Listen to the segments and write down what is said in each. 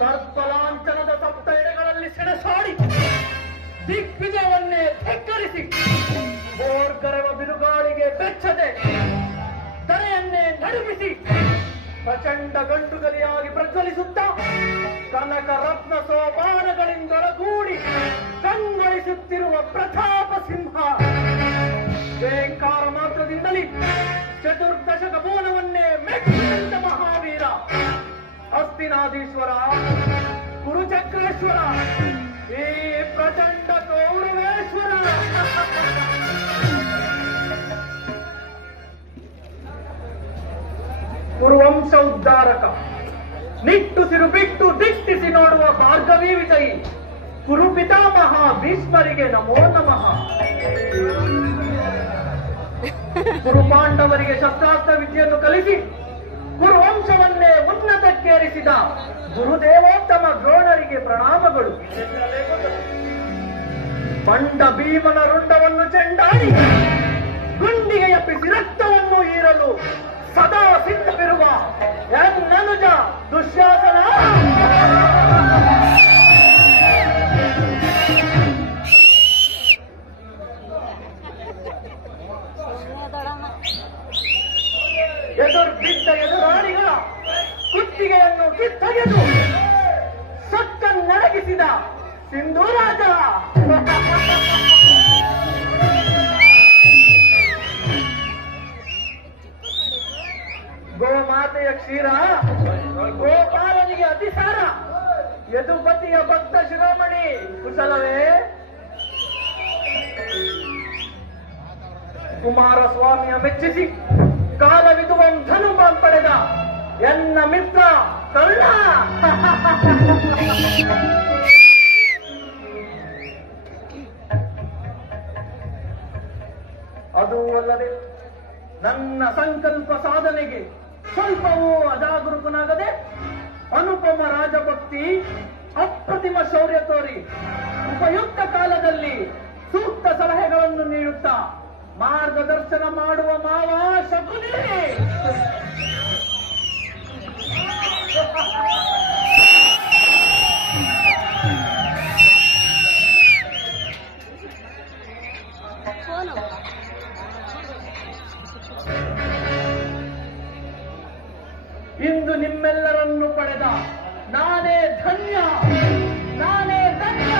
ಸರ್ಪಲಾಂಛನದ ಸಪ್ತ ಎಡೆಗಳಲ್ಲಿ ಸೆಣಸಾಡಿ ದಿಗ್ವಿಜಯವನ್ನೇ ಧಿಕ್ಕರಿಸಿ ಬೋರ್ಗರವ ಬಿರುಗಾಳಿಗೆ ಬೆಚ್ಚದೆ ತಲೆಯನ್ನೇ ನಡುಗಿಸಿ ಪ್ರಚಂಡ ಗಂಟುಗಲಿಯಾಗಿ ಪ್ರಜ್ವಲಿಸುತ್ತ ಕನಕ ರತ್ನ ಸೋಪಾನಗಳಿಂದೊಳಗೂಡಿ ಕಂಗೊಳಿಸುತ್ತಿರುವ ಪ್ರತಾಪ ಸಿಂಹ ಜಯಂಕಾರ ಮಾತ್ರದಿಂದಲೇ ಚತುರ್ದಶಕ ಭುವನವನ್ನೇ ಮೆಚ್ಚಿದಂತ ಮಹಾವೀರ ಹಸ್ತಿನಾದೀಶ್ವರ ಕುರುಚಕ್ರೇಶ್ವರ ಈ ಪ್ರಚಂಡ ಕೌರವೇಶ್ವರ ಕುರುವಂಶ ಉದ್ಧಾರಕ ನಿಟ್ಟುಸಿರು ಬಿಟ್ಟು ದಿಟ್ಟಿಸಿ ನೋಡುವ ಭಾರ್ಗವಿ ವಿಜಯಿ ಕುರು ಪಿತಾಮಹ ಭೀಷ್ಮರಿಗೆ ನಮೋ ನಮಃ. ಕುರು ಪಾಂಡವರಿಗೆ ಶಸ್ತ್ರಾಸ್ತ್ರ ವಿದ್ಯೆಯನ್ನು ಕಲಿಸಿ ಕುರುವಂಶವನ್ನೇ ಉನ್ನತಕ್ಕೇರಿಸಿದ ಗುರುದೇವೋತ್ತಮ ದ್ರೋಣರಿಗೆ ಪ್ರಣಾಮಗಳು. ಬಂಡ ಭೀಮನ ರುಂಡವನ್ನು ಚೆಂಡಾಡಿ ಗುಂಡಿಗೆ ಎಪ್ಪಿಸಿ ರಕ್ತವನ್ನು ಹೀರಲು ಸದಾ ಸಿದ್ಧವಿರುವ ನನುಜ ದುಶ್ಯಾಸನ ಎದುರ್ಬಿದ್ದ ಎದುರಾಳಿಗಳ ಕುತ್ತಿಗೆಯನ್ನು ಕಿತ್ತಗೆದು ಸೊಕ್ಕನ್ನಡಗಿಸಿದ ಸಿಂಧೂರಾಜ ಗೋಮಾತೆಯ ಕ್ಷೀರ ಗೋಪಾಲನಿಗೆ ಅತಿಸಾರ ಯದುಪತಿಯ ಭಕ್ತ ಶಿರೋಮಣಿ ಕುಶಲವೇ? ಕುಮಾರಸ್ವಾಮಿಯ ಮೆಚ್ಚಿಸಿ ಕಾಲವಿದುವಂ ಧನುಬಂ ಪಡೆದ ಎನ್ನ ಮಿತ್ರ ಕರ್ಣ ಅದೂ ಅಲ್ಲದೆ ನನ್ನ ಸಂಕಲ್ಪ ಸಾಧನೆಗೆ ಸ್ವಲ್ಪವೂ ಅಜಾಗರೂಕನಾಗದೆ ಅನುಪಮ ರಾಜಭಕ್ತಿ ಅಪ್ರತಿಮ ಶೌರ್ಯ ತೋರಿ ಉಪಯುಕ್ತ ಕಾಲದಲ್ಲಿ ಸೂಕ್ತ ಸಲಹೆಗಳನ್ನು ನೀಡುತ್ತಾ ಮಾರ್ಗದರ್ಶನ ಮಾಡುವ ಮಾವ ಶಕುನಿ. ಇಂದು ನಿಮ್ಮೆಲ್ಲರನ್ನು ಪಡೆದ ನಾನೇ ಧನ್ಯ, ನಾನೇ ಧನ್ಯ.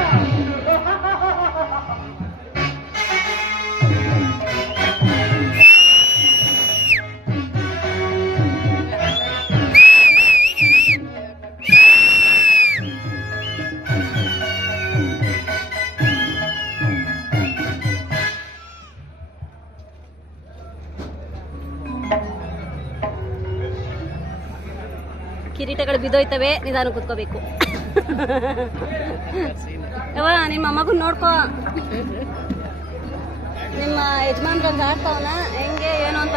ಕಿರೀಟಗಳು ಬಿದ್ದೋಯ್ತವೆ, ನಿಧಾನ ಕೂತ್ಕೋಬೇಕು. ಯವ್ವ ನಿಮ್ಮ ಮಗನ್ ನೋಡ್ಕೋ, ನಿಮ್ಮ ಯಜಮಾನ್ರಂಗ ಆಡ್ತಾವನ ಹೆಂಗೆ ಏನು ಅಂತ.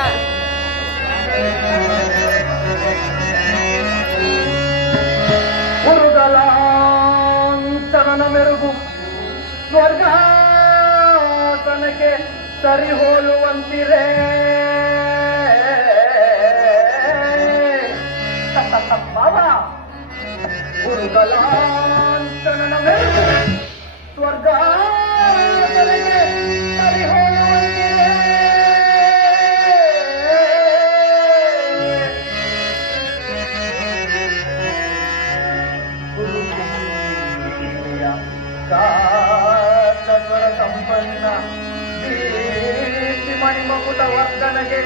ಉರುಗಲಾಂತರನ ಮೆರುಗು ಸ್ವರ್ಗಾಸನಕ್ಕೆ ಸರಿ ಹೋಲುವಂತಿರೇ ಬಾಬಾ. ಉರುಗಲಾಂತರನ ಮೆರುಗು ಸ್ವರ್ಗಾಸನಕ್ಕೆ ಸರಿ ಹೋಲುವಂತಿರೇ ಸ್ವರ ಸಂಪನ್ನ ದೀಪ್ತಿ ಮಣಿಮಕುಟ ವರ್ಧನಗೆ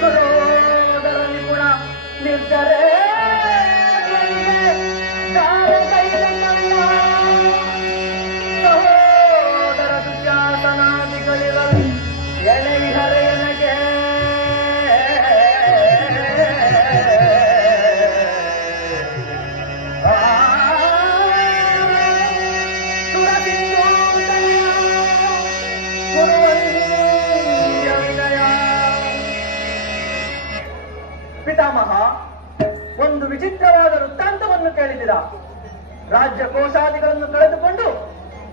ಸುರೋದರ ನಿಪುಣ ನಿರ್ಜರೇ ಸಹೋದರ ದುಶ್ಯಾಸನಾದಿಗಳಿರಲು ಎಳೆಹರೆಯನಗೆ ಪಿತಾಮಹ, ಒಂದು ವಿಚಿತ್ರವಾದ ವೃತ್ತಾಂತವನ್ನು ಕೇಳಿದಿರ. ರಾಜ್ಯ ಕೋಶಾದಿಗಳನ್ನು ಕಳೆದುಕೊಂಡು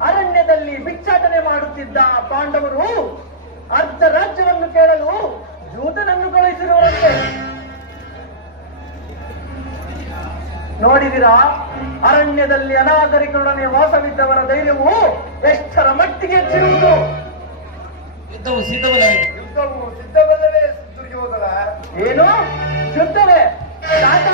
ಅರಣ್ಯದಲ್ಲಿ ಭಿಕ್ಷಾಟನೆ ಮಾಡುತ್ತಿದ್ದ ಪಾಂಡವರು ಅರ್ಧ ರಾಜ್ಯವನ್ನು ಕೇಳಲು ದೂತನನ್ನು ಕಳುಹಿಸಿರುವಂತೆ. ನೋಡಿದಿರಾ ಅರಣ್ಯದಲ್ಲಿ ಅನಾಗರಿಕರೊಡನೆ ವಾಸವಿದ್ದವರ ಧೈರ್ಯವು ಎಷ್ಟರ ಮಟ್ಟಿಗೆ ಹೆಚ್ಚಿರುವುದು. ಯುದ್ಧವು ಸಿದ್ಧವಲ್ಲವೇ? ಯುದ್ಧವು ಸಿದ್ಧವಲ್ಲವೇ ದುರ್ಯೋಧನ? ಏನು ಯುದ್ಧವೇ? ತಾತ